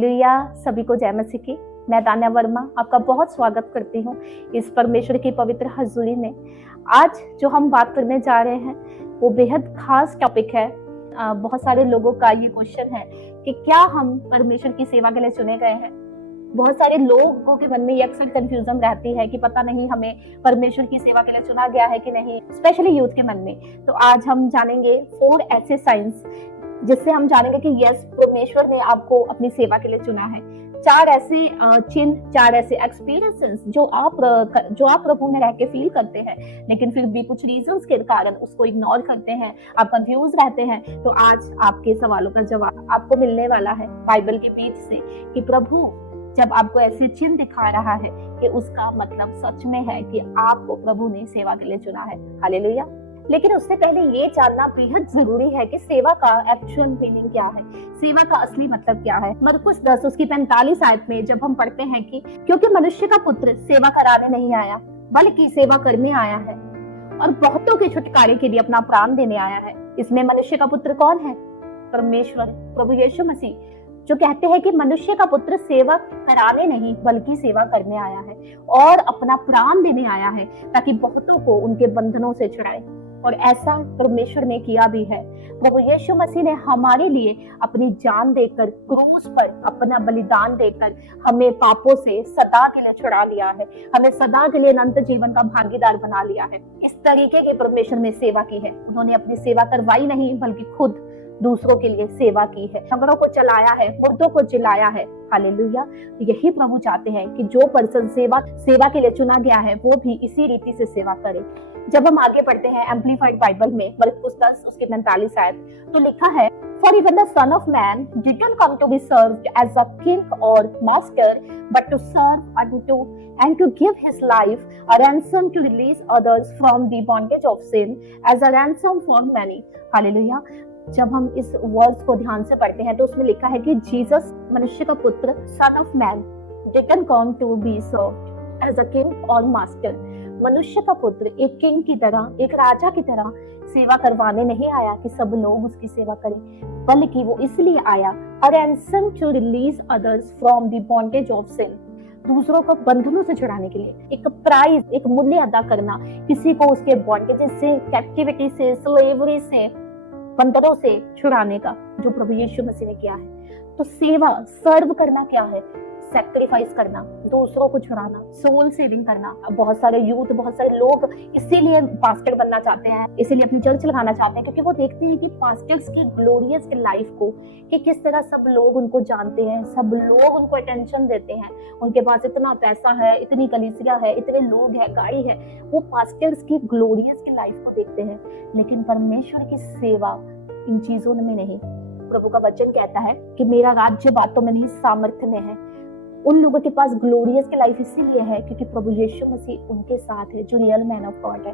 Hallelujah. सभी को जय मसीह की। मैं तान्या वर्मा आपका बहुत स्वागत करती हूँ इस परमेश्वर की पवित्र हजूरी में। आज जो हम बात करने जा रहे हैं वो बेहद खास टॉपिक है। बहुत सारे लोगों का ये क्वेश्चन है कि क्या हम परमेश्वर की सेवा के लिए चुने गए हैं। बहुत सारे लोगों के मन में ये अक्सर कंफ्यूजन रहती है कि पता नहीं हमें परमेश्वर की सेवा के लिए चुना गया है कि नहीं, स्पेशली यूथ के मन में। तो आज हम जानेंगे 4 ऐसे साइंस जिससे हम जानेंगे कि यस, परमेश्वर ने आपको अपनी सेवा के लिए चुना है। 4 ऐसे चिन्ह, 4 ऐसे एक्सपीरियंसेस जो आप प्रभु में रह के फील करते हैं, लेकिन फिर भी कुछ रीजंस के कारण उसको इग्नोर करते हैं, आप कंफ्यूज रहते हैं। तो आज आपके सवालों का जवाब आपको मिलने वाला है बाइबल के पेज से कि प्रभु जब आपको ऐसे चिन्ह दिखा रहा है कि उसका मतलब सच में है कि आपको प्रभु ने सेवा के लिए चुना है। हालेलुया। लेकिन उससे पहले ये जानना बेहद जरूरी है कि सेवा का एक्चुअल मीनिंग क्या है, सेवा का असली मतलब क्या है। मरकुस 10 उसकी 45 आयत में जब हम पढ़ते हैं कि क्योंकि मनुष्य का पुत्र सेवा कराने नहीं आया बल्कि सेवा करने आया है और बहुतों के छुटकारे के लिए अपना प्राण देने आया है। इसमें मनुष्य का पुत्र कौन है? परमेश्वर, प्रभु यीशु मसीह, जो कहते हैं कि मनुष्य का पुत्र सेवा कराने नहीं बल्कि सेवा करने आया है और अपना प्राण देने आया है ताकि बहुतों को उनके बंधनों से छुड़ाए। और ऐसा परमेश्वर ने किया भी है। प्रभु यीशु मसीह ने हमारे लिए अपनी जान देकर, क्रूस पर अपना बलिदान देकर हमें पापों से सदा के लिए छुड़ा लिया है, हमें सदा के लिए अनंत जीवन का भागीदार बना लिया है। इस तरीके के परमेश्वर ने सेवा की है। उन्होंने अपनी सेवा करवाई नहीं बल्कि खुद दूसरों के लिए सेवा की है, नगरों को चलाया है, मुर्दों को जिलाया है। हालेलुया। यही प्रभु चाहते हैं कि जो पर्सन सेवा के लिए चुना गया है वो भी इसी रीति से सेवा करे। जब हम आगे बढ़ते हैं एम्प्लीफाइड बाइबल में मरकुस 10 उसकी 45 आयत, तो लिखा है, For even the Son of Man didn't come to be served as a king or master, but to serve and to give his life a ransom to release others from the bondage of sin as a ransom for many. Hallelujah. जब हम इस words को ध्यान से पढ़ते हैं तो उसमें लिखा है कि जीसस मनुष्य का पुत्र, son of man, didn't come to be served as a king और मास्टर। मनुष्य का पुत्र एक किंग की तरह, एक राजा की तरह सेवा करवाने नहीं आया कि सब लोग उसकी सेवा करें, बल्कि वो इसलिए आया, a ransom to release others from the bondage of sin, दूसरों को बंधनों से छुड़ाने के लिए, एक प्राइस, एक मूल्य अदा करना, किसी को उसके बॉन्डेज से, कैप्टिविटी से, स्लेवरी से, बंधनों से छुड़ाने का जो प्रभु यीशु मसीह ने किया है। तो सेवा, सर्व करना क्या है? सैक्रिफाइस करना, दूसरों को छुड़ाना, सोल सेविंग करना। अब बहुत सारे यूथ, बहुत सारे लोग इसीलिए पास्टर बनना चाहते हैं, इसीलिए अपनी चर्च लगाना चाहते हैं, क्योंकि वो देखते हैं कि पास्टर्स की ग्लोरियस लाइफ को, कि किस तरह सब लोग उनको जानते हैं, सब लोग उनको अटेंशन देते हैं, उनके पास इतना पैसा है, इतनी कलीसिया है, इतने लोग हैं, गाड़ी है। वो पास्टर्स की ग्लोरियस लाइफ को देखते हैं, लेकिन परमेश्वर की सेवा इन चीजों में नहीं। प्रभु का वचन कहता है कि मेरा राज्य बातों में नहीं सामर्थ्य में है। उन लोगों के पास ग्लोरियस की लाइफ इसीलिए है क्योंकि प्रभु यीशु मसीह उनके साथ है, जो रियल मैन ऑफ गॉड है।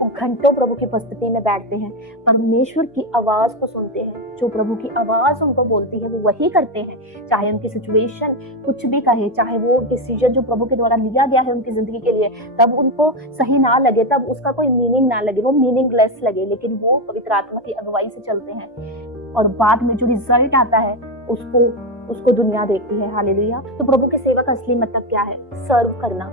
वो घंटों प्रभु की उपस्थिति में बैठते हैं, परमेश्वर की आवाज को सुनते हैं, जो प्रभु की आवाज उनको बोलती है वो वही करते हैं, चाहे उनकी सिचुएशन कुछ भी कहे, चाहे वो डिसीजन जो प्रभु के द्वारा लिया गया है उनकी जिंदगी के लिए तब उनको सही ना लगे, तब उसका कोई मीनिंग ना लगे, वो मीनिंगलेस लगे, लेकिन वो पवित्र आत्मा की अगुवाई से चलते हैं और बाद में जो रिजल्ट आता है उसको दुनिया देखती है। हालेलुया। तो प्रभु की सेवा का असली मतलब क्या है? सर्व करना।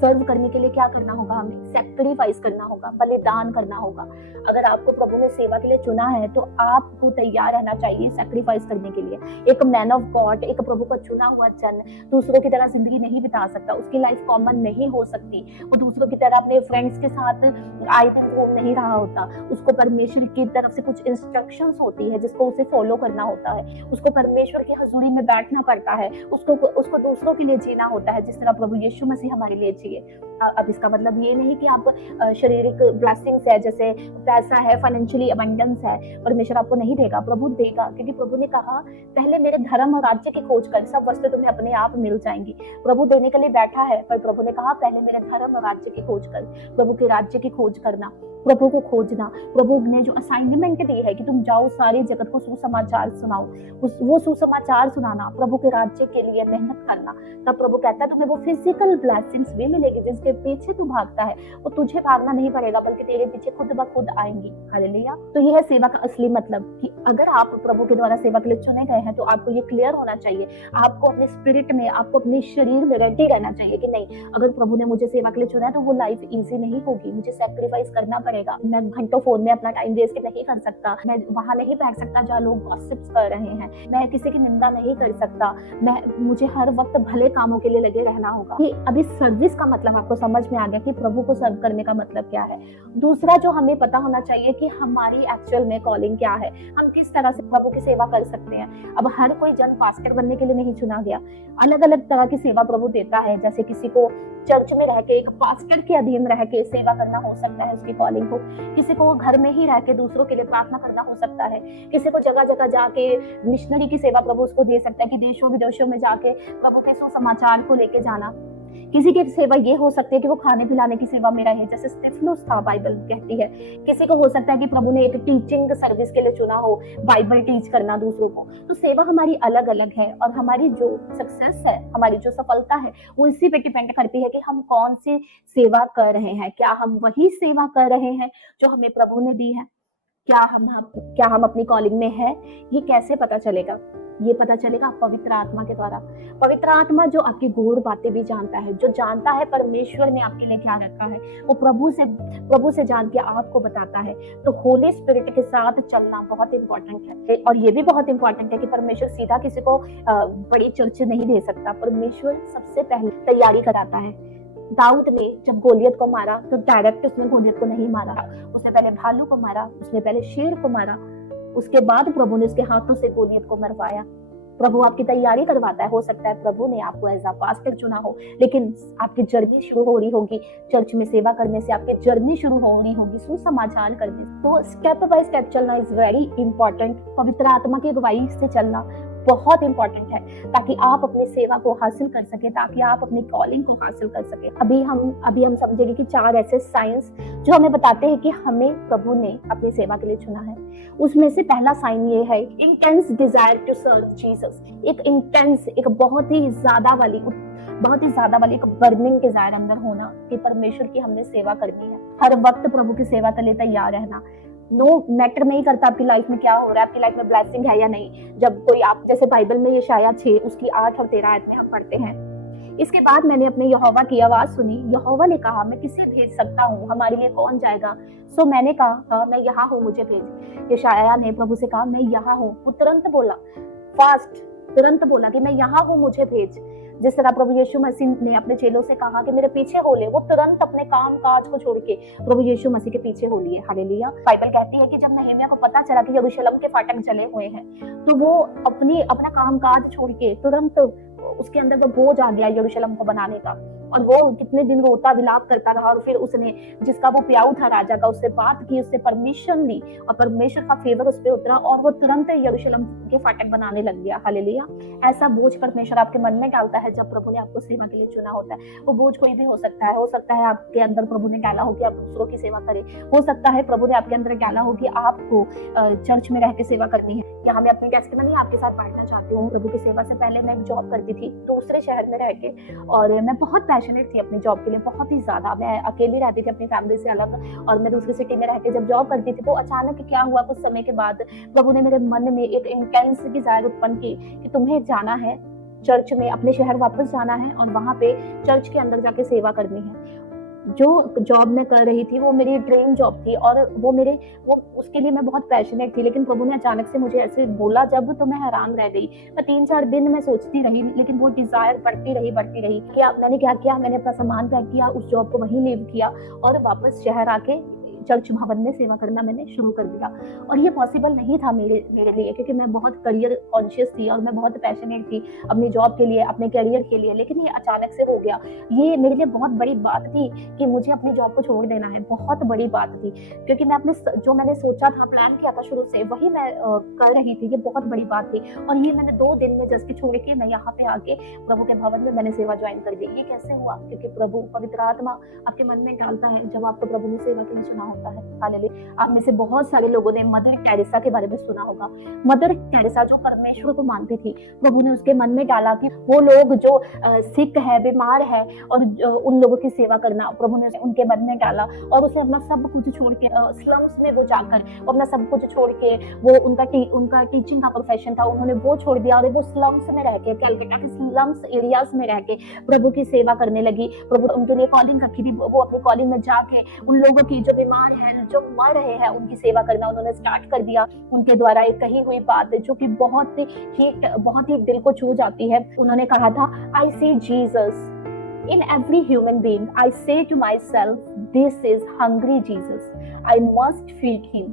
सर्व करने के लिए क्या करना होगा? हमें सैक्रिफाइस करना होगा, बलिदान करना होगा। अगर आपको प्रभु ने सेवा के लिए चुना है तो आपको तैयार रहना चाहिए सैक्रिफाइस करने के लिए। एक मैन ऑफ गॉड, एक प्रभु का चुना हुआ जन दूसरों की तरह जिंदगी नहीं बिता सकता, उसकी लाइफ कॉमन नहीं हो सकती, वो दूसरों की तरह अपने फ्रेंड्स के साथ आई थिंक वो नहीं रहा होता। उसको परमेश्वर की तरफ से कुछ इंस्ट्रक्शंस होती है जिसको उसे फॉलो करना होता है, उसको परमेश्वर की हजूरी में बैठना पड़ता है, उसको दूसरों के लिए जीना होता है जिस तरह प्रभु यीशु मसीह हमारे लिए जिए। अब इसका मतलब ये नहीं कि आप शारीरिक ब्लेसिंग्स है, जैसे पैसा है, फाइनेंशियली अबंडेंस है, परमेश्वर आपको नहीं देगा, प्रभु देगा, क्योंकि प्रभु ने कहा पहले मेरे धर्म और राज्य की खोज कर, सब वस्तु तुम्हें अपने आप मिल जाएंगी। प्रभु देने के लिए बैठा है, पर प्रभु ने कहा पहले मेरे धर्म और राज्य की खोज कर, प्रभु के राज्य की खोज करना। प्रभु को खोजना, प्रभु ने जो असाइनमेंट दी है कि तुम जाओ सारी जगत को सुसमाचार सुनाओ, वो सुसमाचार सुनाना, प्रभु के राज्य के लिए मेहनत करना, तब प्रभु कहता है तुम्हें वो फिजिकल ब्लेसिंग्स भी मिलेगी जिसके पीछे तू भागता है, वो तुझे भागना नहीं पड़ेगा बल्कि तेरे पीछे खुद ब खुद आएंगी। हालेलुया। तो ये है सेवा का असली मतलब कि अगर आप प्रभु के द्वारा सेवा के लिए चुने गए हैं तो आपको ये क्लियर होना चाहिए, आपको अपने स्पिरिट में, आपको अपने शरीर में रेडी रहना चाहिए कि नहीं, अगर प्रभु ने मुझे सेवा के लिए चुना है तो वो लाइफ इजी नहीं होगी, मुझे सैक्रिफाइस करना पड़ेगा। मैं घंटों फोन में अपना टाइम वेस्ट नहीं कर सकता, मैं वहां नहीं बैठ सकता जहाँ लोग गॉसिप्स कर रहे हैं, मैं किसी की निंदा नहीं कर सकता, मुझे हर वक्त भले कामों के लिए लगे रहना होगा। कि अभी सर्विस का मतलब आपको समझ में आ गया कि प्रभु को सर्व करने का मतलब क्या है। दूसरा जो हमें पता होना चाहिए कि हमारी एक्चुअल में कॉलिंग क्या है, हम किस तरह से प्रभु की सेवा कर सकते हैं। अब हर कोई जन पास्टर बनने के लिए नहीं चुना गया, अलग अलग तरह की सेवा प्रभु देता है। जैसे किसी को चर्च में रह के एक पास्टर के अधीन रह के सेवा करना हो सकता है उसकी कॉलिंग को, किसी को घर में ही रह के दूसरों के लिए प्रार्थना करना हो सकता है, किसी को जगह जगह जाके मिशनरी की सेवा प्रभु उसको दे सकता है कि देशों विदेशों में जाके प्रभु के सुसमाचार को लेके जाना। किसी की सेवा ये हो सकती है कि वो खाने पिलाने की सेवा में रहे, जैसे स्टेफनोस था, बाइबल कहती है। किसी को हो सकता है कि प्रभु ने एक टीचिंग सर्विस के लिए चुना हो, बाइबल टीच करना दूसरों को। तो सेवा हमारी अलग अलग है और हमारी जो सक्सेस है, हमारी जो सफलता है, वो इसी पे डिपेंड करती है कि हम कौन सी सेवा कर रहे हैं। क्या हम वही सेवा कर रहे हैं जो हमें प्रभु ने दी है? क्या हम अपनी कॉलिंग में है? ये कैसे पता चलेगा? ये पता चलेगा पवित्र आत्मा के द्वारा। पवित्र आत्मा जो आपकी गूढ़ बातें भी जानता है, जो जानता है परमेश्वर ने आपके लिए क्या रखा है, वो प्रभु से जान के आपको बताता है। तो होली स्पिरिट के साथ चलना बहुत इंपॉर्टेंट है। और ये भी बहुत इंपॉर्टेंट है कि परमेश्वर सीधा किसी को बड़ी चर्च नहीं दे सकता। परमेश्वर सबसे पहले तैयारी कराता है। दाऊद ने जब गोलियत को मारा तो डायरेक्ट उसने गोलियत को नहीं मारा, उसने पहले भालू को मारा, उसने पहले शेर को मारा, उसके बाद प्रभु ने उसके हाथों से गोलियत को मरवाया। प्रभु आपकी तैयारी करवाता है। हो सकता है प्रभु ने आपको एज अ पास्टर चुना हो, लेकिन आपकी जर्नी शुरू हो रही होगी चर्च में सेवा करने से, आपकी जर्नी शुरू हो रही होगी सुसमाचार करने से। तो स्टेप बाय स्टेप चलना इज वेरी इंपॉर्टेंट। पवित्र आत्मा की अगुवाई से चलना बहुत इंपॉर्टेंट है ताकि आप अपनी सेवा को हासिल कर सके, ताकि आप अपनी कॉलिंग को हासिल कर सके। अभी हम समझेंगे कि 4 ऐसे साइंस जो हमें बताते हैं कि हमें प्रभु ने अपनी सेवा के लिए चुना है। उसमें से पहला साइन ये है intense desire to serve Jesus. एक इंटेंस, एक बहुत ही ज्यादा वाली एक बर्निंग डिजायर अंदर होना कि परमेश्वर की हमने सेवा करनी है। हर वक्त प्रभु की सेवा के लिए तैयार रहना। नो मैटर नहीं करता आपकी लाइफ में क्या हो रहा है, आपकी लाइफ में ब्लेसिंग है या नहीं। जब कोई आप जैसे बाइबल में यशायाह 6 उसकी 8 और 13 आयत में हम पढ़ते हैं, इसके बाद मैंने अपने यहोवा की आवाज सुनी, यहोवा ने कहा मैं किसे भेज सकता हूँ, हमारे लिए कौन जाएगा? सो मैंने कहा मैं यहाँ हूँ, मुझे भेज। यशायाह ने प्रभु से कहा मैं यहाँ हूँ। वो तुरंत बोला, तुरंत बोला कि मैं यहाँ हूँ, मुझे भेज। जिस तरह प्रभु यीशु मसीह ने अपने चेलों से कहा कि मेरे पीछे हो ले, वो तुरंत अपने काम काज को छोड़ के प्रभु यीशु मसीह के पीछे हो लिए। हालेलुया। बाइबल कहती है कि जब नहम्याह को पता चला कि यरूशलेम के फाटक जले हुए हैं, तो वो अपना काम काज छोड़ के तुरंत उसके अंदर वो बोझ आ गया यरूशलेम को बनाने का। और वो कितने दिन रोता विलाप करता रहा, और फिर उसने जिसका वो प्याऊ था राजा का, उससे बात की, उससे परमिशन ली, और परमेश्वर का फेवर उस पर उतरा और वो तुरंत यरूशलेम के फाटक बनाने लग गया। हालेलुया। ऐसा बोझ परमेश्वर आपके मन में डालता है जब प्रभु ने आपको सेवा के लिए चुना होता है। वो बोझ कोई भी हो सकता है। हो सकता है आपके अंदर प्रभु ने डाला हो कि आप दूसरों की सेवा करें, हो सकता है प्रभु ने आपके अंदर डाला हो कि आपको चर्च में रह के सेवा करनी है। यहाँ मैं अपनी टेस्टिमनी आपके साथ बांटना चाहती हूँ। प्रभु की सेवा से पहले मैं जॉब करती थी दूसरे शहर में रह के, और मैं बहुत पैशनेट थी अपनी जॉब के लिए, बहुत ही ज्यादा। मैं अकेली रहती थी अपनी फैमिली से अलग, और मैं दूसरी सिटी में रह के जब जॉब करती थी, तो अचानक क्या हुआ, कुछ समय के बाद प्रभु ने मेरे मन में एक इंटेंस डिजायर उत्पन्न की कि तुम्हें जाना है चर्च में, अपने शहर वापस जाना है और वहां पे चर्च के अंदर जाके सेवा करनी है। जो जॉब मैं कर रही थी वो मेरी ड्रीम जॉब थी, और वो उसके लिए मैं बहुत पैशनेट थी। लेकिन प्रभु ने अचानक से मुझे ऐसे बोला जब, तो मैं हैरान रह गई। मैं 3-4 दिन में सोचती रही, लेकिन वो डिजायर बढ़ती रही। मैंने क्या किया, मैंने अपना सामान पैक किया, उस जॉब को वहीं लीव किया और वापस शहर आके चर्च भवन में सेवा करना मैंने शुरू कर दिया। और ये पॉसिबल नहीं था मेरे लिए, क्योंकि मैं बहुत करियर कॉन्शियस थी और मैं बहुत पैशनेट थी अपनी जॉब के लिए, अपने करियर के लिए। लेकिन ये अचानक से हो गया। ये मेरे लिए बहुत बड़ी बात थी कि मुझे अपनी जॉब को छोड़ देना है। बहुत बड़ी बात थी, क्योंकि मैं जो मैंने सोचा था, प्लान किया था शुरू से, वही मैं कर रही थी। ये बहुत बड़ी बात थी, और ये मैंने 2 दिन में जस्ट छोड़ के मैं यहाँ पे आके प्रभु के भवन में मैंने सेवा ज्वाइन कर दी। ये कैसे हुआ? क्योंकि प्रभु पवित्र आत्मा आपके मन में डालता है जब आपको प्रभु ने सेवा के लिए चुना होता है। हालेलुया। आप में से बहुत सारे लोगों ने मदर टेरेसा के बारे में सुना होगा। मदर टेरेसा जो परमेश्वर को मानती थी, प्रभु ने उसके मन में डाला कि वो लोग जो सिक है, बीमार है, और उन लोगों की सेवा करना प्रभु ने उनके मन में डाला। और उसे अपना सब कुछ छोड़ के स्लम्स में वो जाकर वो अपना सब कुछ छोड़ के, वो उनका टीचिंग का प्रोफेशन था, उन्होंने वो छोड़ दिया और वो स्लम्स में रह के, कलकत्ता के स्लम्स एरियाज में रह के प्रभु की सेवा करने लगी। प्रभु उनके लिए कॉलिंग रखी थी, वो अपनी कॉलिंग में जाके उन लोगों की जो बीमार है, जो मर रहे हैं, उनकी सेवा करना उन्होंने स्टार्ट कर दिया। उनके द्वारा एक कही हुई बात जो कि बहुत ही दिल को छू जाती है। उन्होंने कहा था, I see Jesus in every human being. I say to myself, this is hungry Jesus. I must feed him.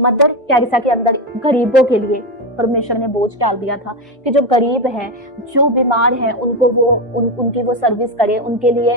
Mother Teresa के अंदर गरीबों के लिए परमेश्वर ने बोझ डाल दिया था कि जो गरीब है, जो बीमार है, उनको उनकी वो सर्विस करे, उनके लिए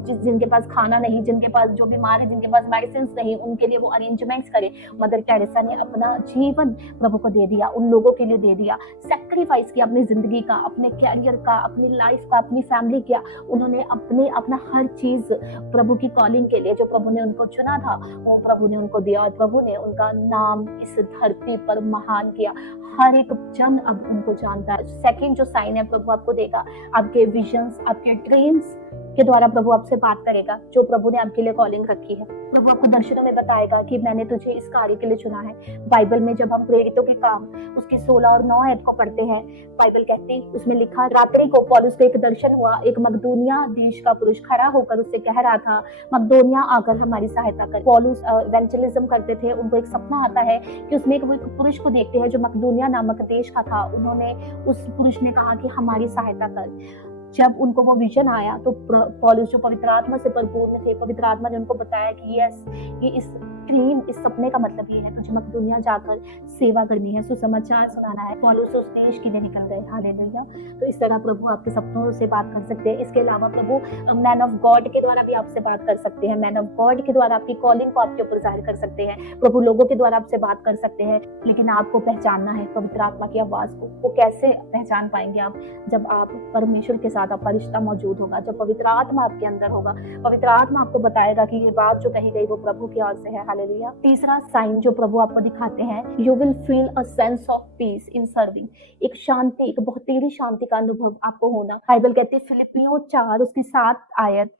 जिनके पास खाना नहीं, जिनके पास जो बीमार है, जिनके पास मेडिसिन नहीं, उनके लिए वो अरेंजमेंट्स करे। मदर टेरेसा ने अपना जीवन प्रभु को दे दिया, उन लोगों के लिए दे दिया, सैक्रिफाइस किया अपनी जिंदगी का, अपने कैरियर का, अपनी लाइफ का, अपनी फैमिली का। उन्होंने अपना हर चीज प्रभु की कॉलिंग के लिए, जो प्रभु ने उनको चुना था, वो प्रभु ने उनको दिया और प्रभु ने उनका नाम इस धरती पर महान किया। हर एक जन अब उनको जानता है। सेकंड जो साइन है प्रभु आपको देगा, आपके विजन्स, आपके ड्रीम्स के द्वारा प्रभु आपसे बात करेगा। जो प्रभु ने आपके लिए कॉलिंग रखी है, प्रभु आपको दर्शनों में बताएगा कि मैंने तुझे इस कार्य के लिए चुना है। बाइबल में जब हम प्रेरितों के काम उसकी 16 और 9 ऐड को पढ़ते हैं, बाइबल कहती है, उसमें लिखा, रात्रि को पौलुस को एक दर्शन हुआ, एक मकदूनिया देश का पुरुष खड़ा होकर उससे कह रहा था, मकदूनिया आकर हमारी सहायता कर। पौलुस इवेंजलिज्म करते थे, उनको एक सपना आता है कि उसमें एक पुरुष को देखते हैं जो मकदूनिया नामक देश का था। उन्होंने उस पुरुष ने कहा कि हमारी सहायता कर। जब उनको वो विजन आया तो पौलुस जो पवित्र आत्मा से परिपूर्ण थे, पवित्र आत्मा ने उनको बताया कि यस, ये इस ड्रीम, इस सपने का मतलब ये है, तुझे मकदूनिया जाकर सेवा करनी है, सुसमाचार सुनाना है। पौलुस उस देश के लिए निकल गए। हालेलुया। तो इस तरह प्रभु आपके सपनों से बात कर सकते हैं। इसके अलावा प्रभु मैन ऑफ गॉड के द्वारा भी आपसे बात कर सकते हैं। मैन ऑफ गॉड के द्वारा आपकी कॉलिंग को आपके ऊपर जाहिर कर सकते हैं। प्रभु लोगों के द्वारा आपसे बात कर सकते हैं, लेकिन आपको पहचानना है पवित्र आत्मा की आवाज को। वो कैसे पहचान पाएंगे आप? जब आप परमेश्वर के साथ आपका रिश्ता मौजूद होगा, जब पवित्र आत्मा आपके अंदर होगा, पवित्र आत्मा आपको बताएगा कि ये बात जो कही गई वो प्रभु की ओर से है। हालेलुया। तीसरा साइन जो प्रभु आपको दिखाते हैं, you will feel a sense of peace in serving. एक शांति, एक बहुतेरी शांति का अनुभव आपको होना। बाइबल कहती है फिलिपियों 4 उसकी 7 आयत,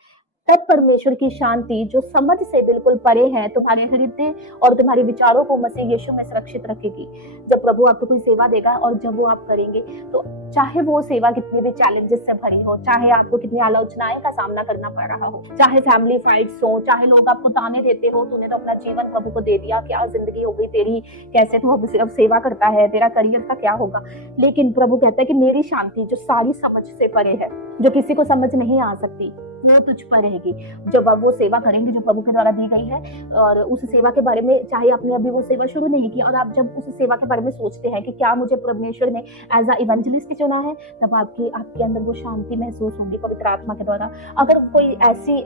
तब परमेश्वर की शांति जो समझ से बिल्कुल परे है तुम्हारे हृदय और तुम्हारे विचारों को मसीह यीशु में सुरक्षित रखेगी। जब प्रभु आपको कोई सेवा देगा और जब वो आप करेंगे, तो चाहे वो सेवा कितनी भी चैलेंजेस से भरी हो, चाहे आपको कितनी आलोचनाएं का सामना करना पड़ रहा हो, चाहे फैमिली फाइट्स हो, चाहे लोग आपको ताने देते हो, तूने तो अपना जीवन प्रभु को दे दिया, क्या जिंदगी हो गई तेरी, कैसे तू अब सिर्फ सेवा करता है, तेरा करियर का क्या होगा। लेकिन प्रभु कहता है कि मेरी शांति जो सारी समझ से परे है, जो किसी को समझ नहीं आ सकती, वो तुझ पर रहेगी। जब आप वो सेवा करेंगे जो प्रभु के द्वारा दी गई है, और उस सेवा के बारे में, चाहे आपने अभी वो सेवा शुरू नहीं की, और आप जब उस सेवा के बारे में सोचते हैं कि क्या मुझे परमेश्वर ने एज अ इवेंजलिस्ट चुना है, तब आपके अंदर वो शांति महसूस होगी पवित्र आत्मा के द्वारा। अगर कोई ऐसी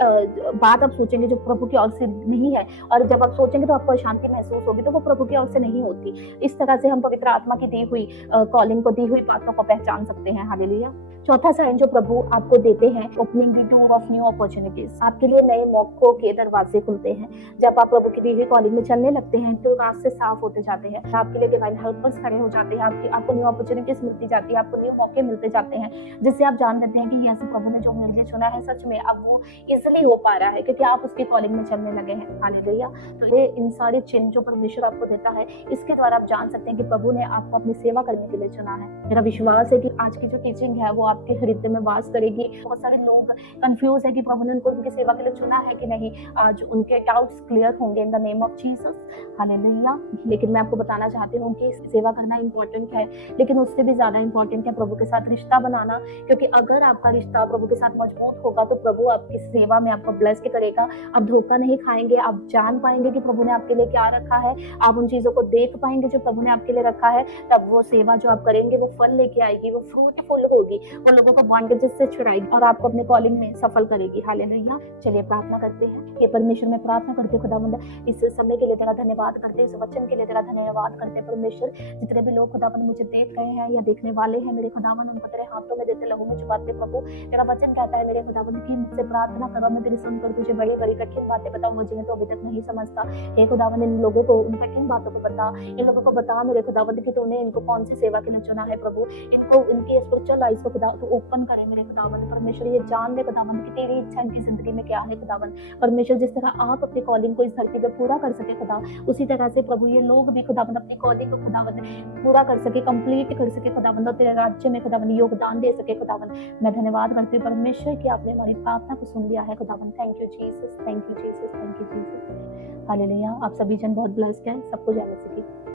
बात आप सोचेंगे जो प्रभु की ओर से नहीं है, और जब आप सोचेंगे तो आपको शांति महसूस होगी, तो वो प्रभु की ओर से नहीं होती। इस तरह से हम पवित्र आत्मा की दी हुई कॉलिंग को, दी हुई बातों को पहचान सकते हैं। हालेलुया। चौथा साइन जो प्रभु आपको देते हैं, opening the door of new opportunities. आपके लिए नए मौकों के दरवाजे खुलते हैं। जब आप प्रभु की दी हुई कॉलिंग में चलने लगते हैं तो रास्ते साफ होते जाते हैं, आपके लिए डिवाइन हेल्पर्स खड़े हो जाते हैं, आपको न्यू अपॉर्चुनिटीज मिलती जाती है, आपको न्यू मौके मिलते जाते हैं, जिससे आप जान लेते हैं कि यस, प्रभु ने जो मेरे लिए चुना है सच में अब वो इजिली हो पा रहा है, क्योंकि आप उसकी कॉलिंग में चलने लगे हैं। हालेलुया। तो ये इन सारे चिन्ह जो परमेश्वर आपको देता है, इसके द्वारा आप जान सकते हैं कि प्रभु ने आपको अपनी सेवा करने के लिए चुना है। मेरा विश्वास है कि आज की जो टीचिंग है वो आपके हृदय में वास करेगी। बहुत सारे लोग कंफ्यूज है कि प्रभु ने उनको उनकी सेवा के लिए चुना है कि नहीं। आज उनके डाउट्स क्लियर होंगे in the name of Jesus. Hallelujah. लेकिन मैं आपको बताना चाहती हूँ कि सेवा करना इंपॉर्टेंट है, लेकिन उससे भी ज्यादा इंपॉर्टेंट है प्रभु के साथ रिश्ता बनाना, क्योंकि अगर आपका रिश्ता प्रभु के साथ मजबूत होगा तो प्रभु आपकी सेवा में आपको ब्लेस करेगा। आप धोखा नहीं खाएंगे, आप जान पाएंगे कि प्रभु ने आपके लिए क्या रखा है, आप उन चीजों को देख पाएंगे जो प्रभु ने आपके लिए रखा है। तब वो सेवा जो आप करेंगे वो फल लेके आएगी, वो फ्रूटफुल होगी, और लोगों को बॉन्डेजेस से छुड़ाएगी, और आपको अपने कॉलिंग में सफल सफल करेगी। हालेलुया। चलिए प्रार्थना करते हैं। हे परमेश्वर, मैं प्रार्थना करती हूँ खुदावंद, इस समय के लिए तेरा धन्यवाद करते हैं, इस वचन के लिए तेरा धन्यवाद करते हैं परमेश्वर। जितने भी लोग खुदावंद मुझे देख रहे हैं या देखने वाले हैं मेरे खुदावंद, उनको तेरे हाथों में देते, लहू में छुपाते प्रभु। तेरा वचन कहता है मेरे खुदावंद की मुझसे प्रार्थना करो, मैं तेरी सुनकर तुझे बड़ी बड़ी कठिन बातें बताऊंगा जिन्हें तो अभी तक नहीं समझता। हे खुदावंद, इन लोगों को उन कठिन बातों को बता, इन लोगों को बता मेरे खुदावंद कि तूने इनको कौन सी सेवा के लिए चुना है प्रभु। इनको इनकी स्पिरिचुअल आइज को खुदा तू ओपन करे मेरे खुदावंद परमेश्वर। ये जान ले खुदावंद कि तेरी इच्छा इनकी जिंदगी में क्या है खुदावंद परमेश्वर। जिस तरह आप अपनी कॉलिंग को इस धरती पे पूरा कर सके खुदा, उसी तरह से प्रभु ये लोग भी खुदावंद अपनी कॉलिंग को खुदावंद पूरा कर सके, कंप्लीट कर सके खुदावंद, और तेरे राज्य में खुदावंद योगदान दे सके खुदावंद। मैं धन्यवाद करती हूँ परमेश्वर कि आपने हमारी प्रार्थना को सुन लिया है खुदावंद। Thank you Jesus, thank you Jesus, thank you Jesus. Hallelujah. आप सभी जन बहुत ब्लेस्ड हैं। सबको जय मसीह की।